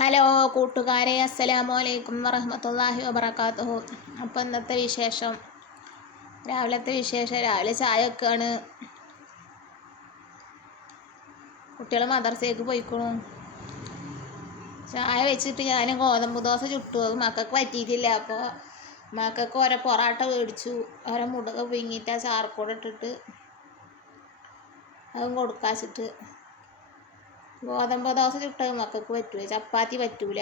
Hello കൂട്ടുകാരെ, അസ്സലാമു അലൈക്കും വറഹ്മത്തുള്ളാഹി വബറകാതുഹു. അപ്പോൾ ഇന്നത്തെ വിശേഷം, രാവിലെ ചായ വെക്കുകയാണ്. കുട്ടികൾ മദ്രസയ്ക്ക് പോയിക്കണു. ചായ വെച്ചിട്ട് ഞാൻ ഗോതമ്പ് ദോശ ചുട്ടു. അത് മക്കൾക്ക് പറ്റിയിട്ടില്ല. അപ്പോൾ മക്കൾക്ക് ഓരോ പൊറാട്ട മേടിച്ചു, ഓരോ മുടക പുഴുങ്ങിയിട്ട് ചാർക്കോട് ഇട്ടിട്ട് അതും കൊടുക്കാച്ചിട്ട്. ഗോതമ്പ് ദോശ ചുട്ടത് മക്കൾക്ക് പറ്റൂല, ചപ്പാത്തി പറ്റൂല,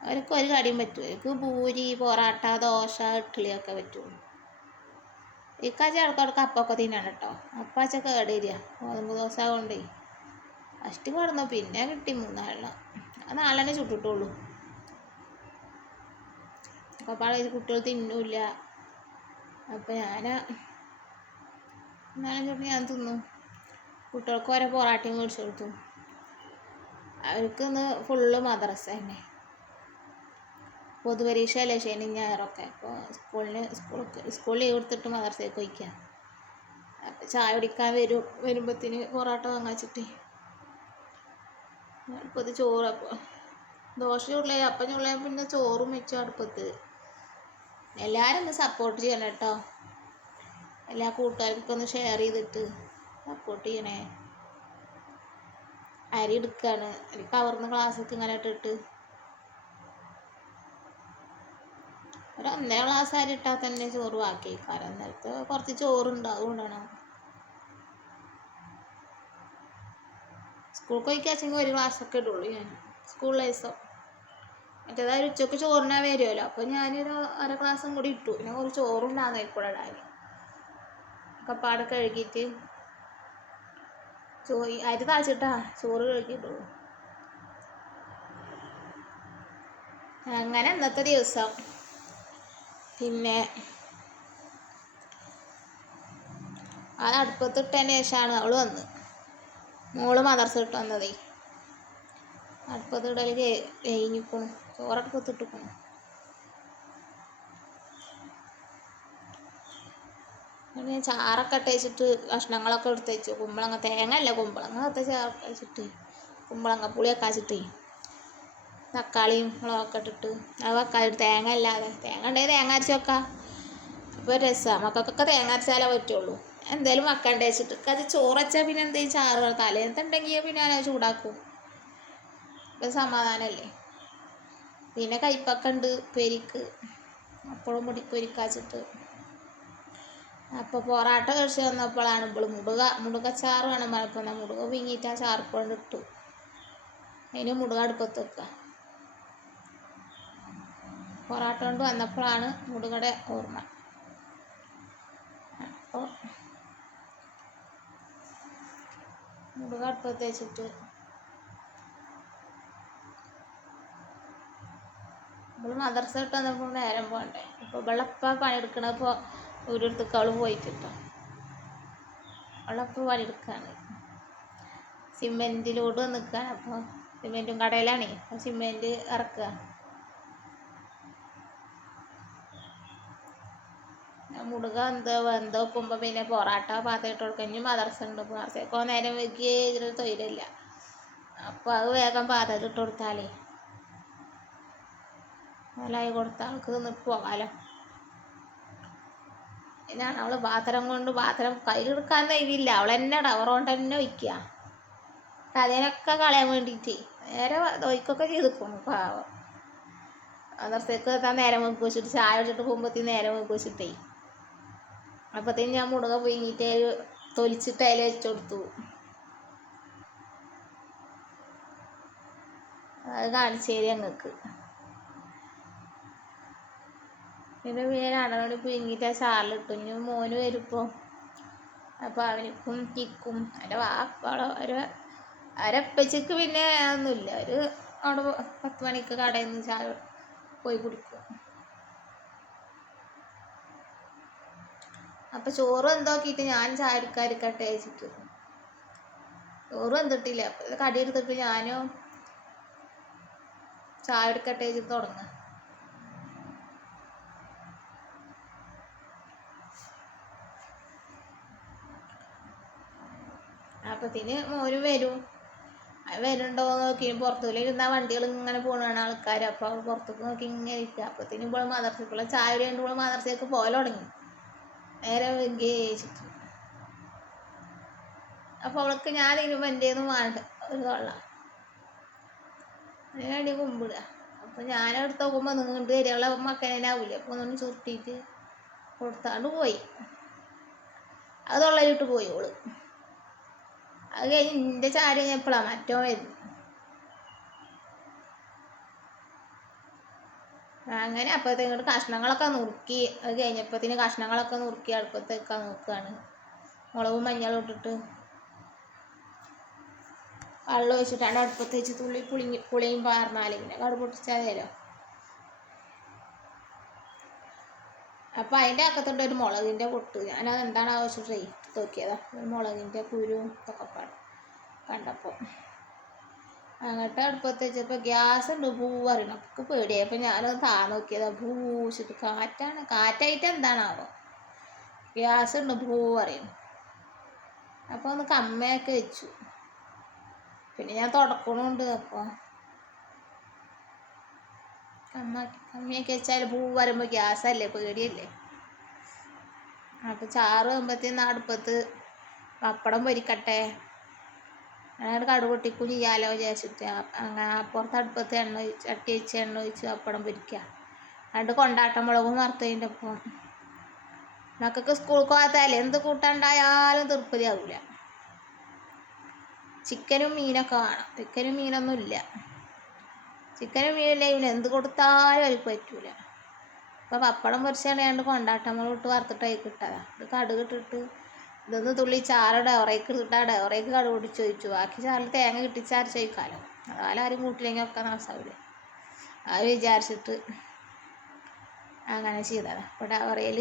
അവർക്ക് ഒരു കടിയും പറ്റൂല. അവർക്ക് പൂരി, പൊറാട്ട, ദോശ, ഇഡ്ഡലിയൊക്കെ പറ്റുള്ളൂ. ഇക്കാച്ച ഇടയ്ക്കിടയ്ക്ക് അപ്പമൊക്കെ തിന്നണം കേട്ടോ. അപ്പാച്ച കേടേരിക ഗോതമ്പ് ദോശ കൊണ്ടേ. ഫസ്റ്റ് കിടന്നു, പിന്നെ കിട്ടി 3 അത് 4 ചുട്ടിട്ടുള്ളൂ. അപ്പാടെ കുട്ടികൾ തിന്നൂല്ല. അപ്പം ഞാൻ തിന്നു. കുട്ടികൾക്ക് ഓരോ പൊറാട്ടയും മേടിച്ചു കൊടുത്തു. അവർക്ക് ഇന്ന് ഫുള്ള് മദ്രസ തന്നെ. പൊതുപരീക്ഷയല്ലേ ശനി ഞായറൊക്കെ. അപ്പോൾ സ്കൂളിൽ ലീവ് എടുത്തിട്ട് മദ്രസയ്ക്ക് പോയിക്കുക. അപ്പം ചായ കുടിക്കാൻ വരുമ്പത്തിന് പൊറാട്ട വാങ്ങാച്ചിട്ട്. അടുപ്പത്ത് ചോറ്, അപ്പോൾ ദോശ ചുള്ളേ, അപ്പം ചുള്ളേ, പിന്നെ ചോറും വെച്ചു അടുപ്പത്ത്. എല്ലാവരും ഒന്ന് സപ്പോർട്ട് ചെയ്യണം കേട്ടോ. എല്ലാ കൂട്ടുകാർക്കൊക്കെ ഒന്ന് ഷെയർ ചെയ്തിട്ട് സപ്പോർട്ട് ചെയ്യണേ. അരി എടുക്കുകയാണ്. അരി കവർന്ന് ഗ്ലാസ്സൊക്കെ ഇങ്ങനെ ഇട്ടിട്ട് ഒരു 1.5 ഗ്ലാസ് അരി ഇട്ടാൽ തന്നെ ചോറ് ബാക്കി വയ്ക്കാറ്. നേരത്തെ കുറച്ച് ചോറുണ്ടാവും കൊണ്ടാണ്. സ്കൂൾക്ക് പോയിക്കാച്ചെങ്കിൽ 1 ഗ്ലാസ്സൊക്കെ ഇടുള്ളൂ ഞാൻ സ്കൂൾ ദിവസം. മറ്റേതായാലും ഉച്ചക്ക് ചോറിനാ വരുമല്ലോ. അപ്പോൾ ഞാനൊരു 1/2 ഗ്ലാസും കൂടി ഇട്ടു. പിന്നെ കുറച്ച് ചോറുണ്ടാകുന്ന ഇപ്പോൾ ഇടാൻ കപ്പാട് കഴുകിയിട്ട് അരി താഴ്ചിട്ടാ ചോറ് കഴുകിയിട്ടുള്ളൂ. അങ്ങനെ ഇന്നത്തെ ദിവസം. പിന്നെ അത് അടുപ്പത്തിട്ടതിന് ശേഷമാണ് അവൾ വന്ന്, മോള് മദർസ ഇട്ട് വന്നതേ. അടുപ്പത്തിടൽ കഴിഞ്ഞിരിക്കണു. ചോറടുപ്പത്തിട്ടിരിക്കണു. പിന്നെ ചാറൊക്കെ ഇട്ട് വെച്ചിട്ട് കഷ്ണങ്ങളൊക്കെ എടുത്ത് വെച്ചു. കുമ്പളങ്ങ, തേങ്ങ അല്ല, കുമ്പളങ്ങ ചാറൊക്കെ വെച്ചിട്ട്, കുമ്പളങ്ങ പുളിയൊക്കെ വെച്ചിട്ട് തക്കാളിയും മുളകൊക്കെ ഇട്ടിട്ട് അത് വെക്കാൻ. തേങ്ങ അല്ലാതെ, തേങ്ങ ഉണ്ടെങ്കിൽ തേങ്ങ അരച്ച് വെക്കാം. അപ്പോൾ രസമാണ്. മക്കൾക്കൊക്കെ തേങ്ങ അരച്ചാലേ പറ്റുള്ളൂ. എന്തായാലും വെക്കണ്ടേ വെച്ചിട്ട് അത് ചോറ് വെച്ചാൽ പിന്നെ എന്തെങ്കിലും ചാറ് തലേന്നത്തുണ്ടെങ്കിൽ പിന്നെ ഞാൻ ചൂടാക്കും. ഇപ്പം സമാധാനമല്ലേ. പിന്നെ കയ്പൊക്കെ ഉണ്ട് പെരിക്ക്, അപ്പോഴും പൊരിക്കാച്ചിട്ട്. അപ്പോൾ പൊറാട്ട കഴിച്ച് വന്നപ്പോഴാണ് ഇപ്പോൾ മുടുകച്ചാറ് വേണം പറഞ്ഞപ്പോൾ മുടുക പിങ്ങിയിട്ട് ആ ചാർക്കൊണ്ട് ഇട്ടു. അതിന് മുടുക അടുപ്പത്ത് വെക്കുക. പൊറാട്ട കൊണ്ട് വന്നപ്പോഴാണ് മുടുകയുടെ ഓർമ്മ. അപ്പോൾ മുടുക അടുപ്പത്ത് വെച്ചിട്ട് നമ്മൾ മദർസ ഇട്ട് വന്നപ്പോൾ നേരം പോകണ്ടേ. അപ്പോൾ വെള്ളപ്പം പണിയെടുക്കണപ്പോൾ ഒരിടത്തേക്ക് അവൾ പോയിട്ടിട്ടോ. അവളപ്പോൾ പണിയെടുക്കുകയാണ്. സിമെൻറ്റിലോട് നിൽക്കുകയാണ്. അപ്പോൾ സിമെൻറ്റും കടയിലാണ്. അപ്പോൾ സിമെൻറ്റ് ഇറക്കുക. മുടുക വെന്തോ വെക്കുമ്പോൾ പിന്നെ പൊറാട്ട പാത്രമിട്ട് കൊടുക്കുക. ഇനി മദർസ ഉണ്ട്. മദർസയ്ക്കോ നേരം വൈകിയേ ഇതിൽ തൊഴിലില്ല. അപ്പോൾ അത് വേഗം പാത്രത്തിട്ട് കൊടുത്താലേ നല്ലതായി കൊടുത്താൽ ആൾക്ക് തിന്നിട്ട് പോകാമല്ലോ. അതിനാണ് അവൾ പാത്രം കയ്യിലെടുക്കാൻ കഴിയില്ല. അവൾ തന്നെ ഡവർ കൊണ്ട് തന്നെ വയ്ക്കുക. അതിനൊക്കെ കളയാൻ വേണ്ടിയിട്ട് നേരെ ദോയ്ക്കൊക്കെ ചെയ്തിരിക്കുന്നു പാവം. മദർസയ്ക്ക് എത്താൻ നേരം വെക്ക് വെച്ചിട്ട്, ചായ വെച്ചിട്ട് പോകുമ്പോഴത്തേന് നേരം വെക്ക് വെച്ചിട്ടേ. അപ്പോഴത്തേന് ഞാൻ മുടുക പുഴുങ്ങിയിട്ട് തൊലിച്ചിട്ട് അതിൽ വെച്ച് കൊടുത്തു. അത് കാണിച്ചു തരി ഞങ്ങൾക്ക്. പിന്നെ ഞാനവിടെ പുഴുങ്ങിയിട്ട് ആ ചാറിലിട്ടു. ഇനി മോന് വരുമ്പോൾ അപ്പോൾ അവനിക്കും ചിക്കും എൻ്റെ അവരപ്പച്ചക്ക് പിന്നെ ഒന്നുമില്ല. അവിടെ 10 മണിക്ക് കടയിൽ നിന്ന് ചായ പോയി കുടിക്കും. അപ്പോൾ ചോറ് എന്തോക്കിയിട്ട് ഞാൻ ചായ എടുക്കാതിരിക്കട്ടെ വെച്ചിട്ട്. ചോറ് എന്തിട്ടില്ല. അപ്പോൾ കടി എടുത്തിട്ട് ഞാനും ചായ എടുക്കട്ടെ വെച്ചിട്ട് തുടങ്ങുക. അപ്പത്തിന് മോന് വരും. അത് വരുന്നുണ്ടോ നോക്കി പുറത്തുള്ളിരുന്ന വണ്ടികൾ ഇങ്ങനെ പോകണ ആൾക്കാർ. അപ്പോൾ അവൾ പുറത്തേക്ക് നോക്കി ഇങ്ങനെ ഇരിക്കുക. അപ്പോഴത്തേനും ഇപ്പോൾ മദർസക്കുള്ള ചായ കഴിയുമ്പോൾ മദർസയ്ക്ക് പോലെ തുടങ്ങി. നേരെ വെച്ചിട്ട് അപ്പോൾ അവൾക്ക് ഞാൻ ഇരുമ്പോൾ എൻ്റെ ഒന്നും വേണ്ട ഒരു തൊള്ള അതിനുവേണ്ടി കുമ്പിടുക. അപ്പോൾ ഞാനെടുത്ത് നോക്കുമ്പോൾ നീണ്ട് വരികളെ മക്കനാവില്ല. അപ്പോൾ ഒന്നും ചുരുട്ടിയിട്ട് കൊടുത്താണ്ട് പോയി. അത് തൊള്ളയിലിട്ട് പോയി ഓള്. അത് കഴിഞ്ഞ് എൻ്റെ ചാരി കഴിഞ്ഞപ്പോഴാണ് മറ്റോ വരുന്നു. അങ്ങനെ അപ്പോഴത്തേക്ക് ഇങ്ങോട്ട് കഷ്ണങ്ങളൊക്കെ നുറുക്കി. അത് കഴിഞ്ഞപ്പോഴത്തേന് കഷ്ണങ്ങളൊക്കെ നുറുക്കി അടുപ്പത്തേക്കാൻ നോക്കുകയാണ്. മുളകും മഞ്ഞളും ഇട്ടിട്ട് വെള്ളം ഒഴിച്ചിട്ടാണ് അടുപ്പത്ത് വെച്ച് തുള്ളി പുളിയും പാർന്നാൽ പിന്നെ കടു പൊട്ടിച്ചാൽ തരോ. അപ്പം അതിൻ്റെ അകത്തുണ്ട് ഒരു മുളകിൻ്റെ പൊട്ട്. ഞാനത് എന്താണ് ആവശ്യമിട്ട് നോക്കിയതാ. ഒരു മുളകിൻ്റെ കുരുവും ഇതൊക്കെ പാടും കണ്ടപ്പോൾ. അങ്ങോട്ട് അടുപ്പത്ത് വെച്ചപ്പോൾ ഗ്യാസ് ഉണ്ട് ഭൂ പറയണം. നമുക്ക് പേടിയായി. അപ്പം ഞാനത് നോക്കിയതാ. ഭൂച്ചിട്ട് കാറ്റായിട്ട് എന്താണാവോ ഗ്യാസ് ഉണ്ട് ഭൂ പറയണം. അപ്പോൾ ഒന്ന് കമ്മയൊക്കെ വെച്ചു. പിന്നെ ഞാൻ തുടക്കണമുണ്ട്. അപ്പോൾ കമ്മിയൊക്കെ വെച്ചാൽ ഭൂ വരുമ്പോൾ ഗ്യാസല്ലേ, പേടിയല്ലേ. അപ്പോൾ ചാറ് ആകുമ്പോഴത്തേന്ന് അടുപ്പത്ത് പപ്പടം പൊരിക്കട്ടെ. അങ്ങനെ കടുപൊട്ടിക്കും ചെയ്യാലോ വിചാരിച്ചിട്ട് അങ്ങനെ അപ്പുറത്ത് അടുപ്പത്ത് ചട്ടി വെച്ച് എണ്ണ ഒഴിച്ച് പപ്പടം പൊരിക്കുക. എന്നിട്ട് കൊണ്ടാട്ട മുളകും വറുത്തതിൻ്റെ ഒപ്പം. മക്കൾക്ക് സ്കൂൾക്ക് പോകാത്തല്ലേ എന്ത് കൂട്ടാണ്ടായാലും തൃപ്തിയാവില്ല. ചിക്കനും മീനൊക്കെ വേണം. ചിക്കനും മീനൊന്നും ഇല്ല. ചിക്കനും മീനില്ല ഇവന് എന്ത് കൊടുത്താലും അവർക്ക് പറ്റൂല. അപ്പോൾ പപ്പടം പൊരിച്ചാണ്ട് കൊണ്ടാട്ട മുളക് ഇട്ട് വറുത്തിട്ട് അതിൽ ഇട്ടതാണ്. ഇത് കടുകിട്ടിട്ട് ഇതൊന്ന് തുള്ളി ചാറ് ഡവറേക്ക് ഇട്ടിട്ട് ആ ഡവറേക്ക് കടുക് പൊട്ടിച്ച് ഒഴിച്ചു. ബാക്കി ചാറിൽ തേങ്ങ കിട്ടിച്ചരച്ച് ഒഴിക്കാമല്ലോ. അതുപോലെ ആരും കൂട്ടില്ലെങ്കിൽ ഒക്കെ നാശാവില്ലേ. അത് വിചാരിച്ചിട്ട് അങ്ങനെ ചെയ്തതാണ്. അപ്പോൾ ഡവറയിൽ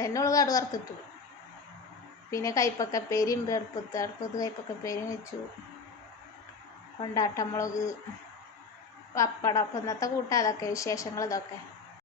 തന്നെ ഉള്ളു കടുക് വറുത്തിട്ടു. പിന്നെ കയ്പ്പക്കപ്പേരി ഉണ്ട് അടുപ്പത്ത് കയ്പ്പക്കപ്പേരി വെച്ചു. കൊണ്ടാട്ടമുളക്, പപ്പടം. അപ്പം ഇന്നത്തെ കൂട്ടം അതൊക്കെ വിശേഷങ്ങൾ ഇതൊക്കെ.